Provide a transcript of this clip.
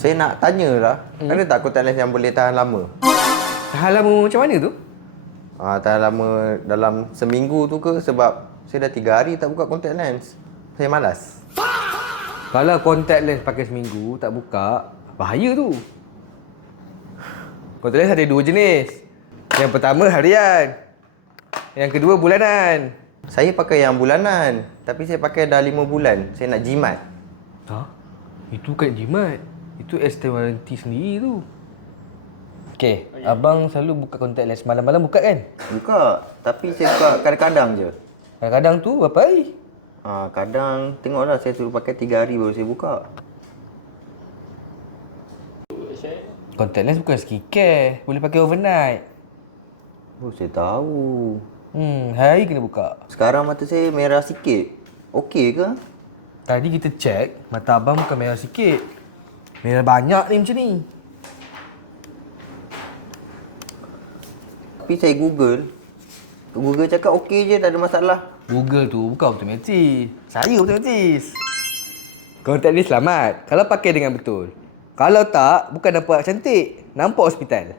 Saya nak tanya lah, ada tak contact lens yang boleh tahan lama? Tahan lama macam mana tu? Tahan lama dalam seminggu tu ke? Sebab saya dah 3 hari tak buka contact lens. Saya malas. Kalau contact lens pakai seminggu tak buka, bahaya tu. Contact lens ada 2 jenis. Yang pertama harian. Yang kedua bulanan. Saya pakai yang bulanan, tapi saya pakai dah 5 bulan. Saya nak jimat. Ha? Itu kan jimat. Itu extend warranty sendiri tu. Okey, abang selalu buka contact lens malam-malam buka kan? Buka, tapi saya buka kadang-kadang je. Kadang-kadang tu berapa hari? Kadang tengoklah saya suruh pakai 3 hari baru saya buka. Contact lens bukan skincare. Boleh pakai overnight. Oh, saya tahu. Hari kena buka. Sekarang mata saya merah sikit. Okey ke? Tadi kita check, mata abang bukan merah sikit. Merah banyak ni macam ni. Tapi saya Google cakap okey je, tak ada masalah. Google tu bukan otomatis. Saya otomatis. Contact lens selamat kalau pakai dengan betul. Kalau tak, bukan nampak cantik, nampak hospital.